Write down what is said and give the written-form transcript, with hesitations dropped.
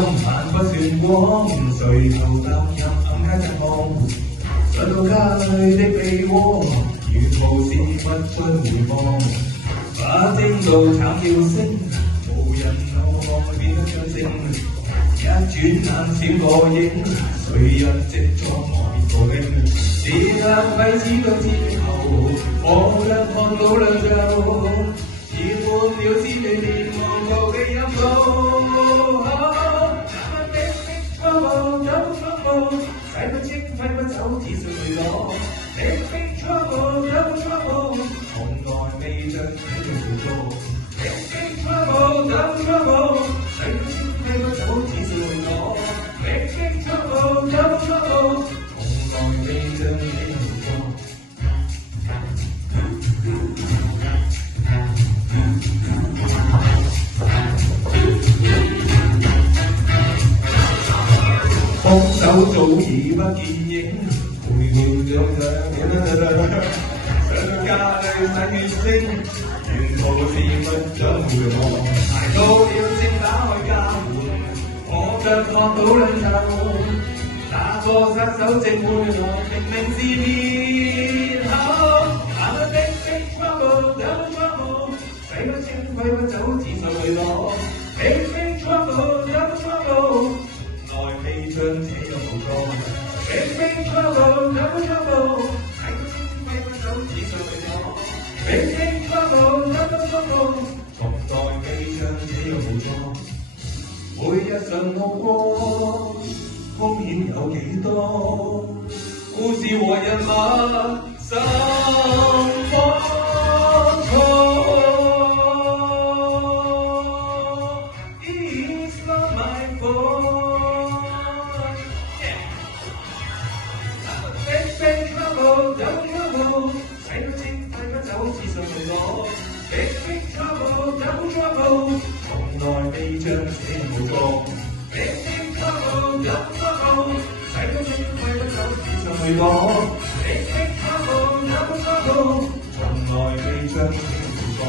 晚不算光，垂頭踏入暗間疾望，上到家裏的被窩，如無事不出回望，把正路慘叫聲，無人我看變得像聲，一轉眼閃個影，誰人直作我變個兵，時間揮之到之後，我一看老兩袖，似換了滋味連忘舊嘅飲露。使不清揮不走，只想去攞。Big big trouble, double trouble， 從來未像這樣做。Big big trouble, double trouble， 使不清揮不走，只想去攞。Big big trouble, double trouble， 從來未像這樣做。幫手早已不見影，回回上家裏洗血腥，沿途事物將回望，捱到了正打開家門，我卻看到兩袖，那個殺手正回來，明明是騙口。I'm a big big trouble, double trouble， 使不清揮不走，只想去攞。Big big trouble, double trouble， 來未像這樣無錯。Big big trouble, double trouble， 使不清揮不走，只想去攞。Big big trouble, double trouble， 從來未像這樣無錯。每日常路過，風險有幾多？故事和人物心慌錯。It's not my fault。Big big trouble, double trouble， 使不清揮不走，只想去攞。Big big trouble, double trouble， 從來未像這樣無錯。Big big trouble, double trouble， 使不清揮不走，只想去攞。Big big trouble, double trouble， 從來未像這樣無錯。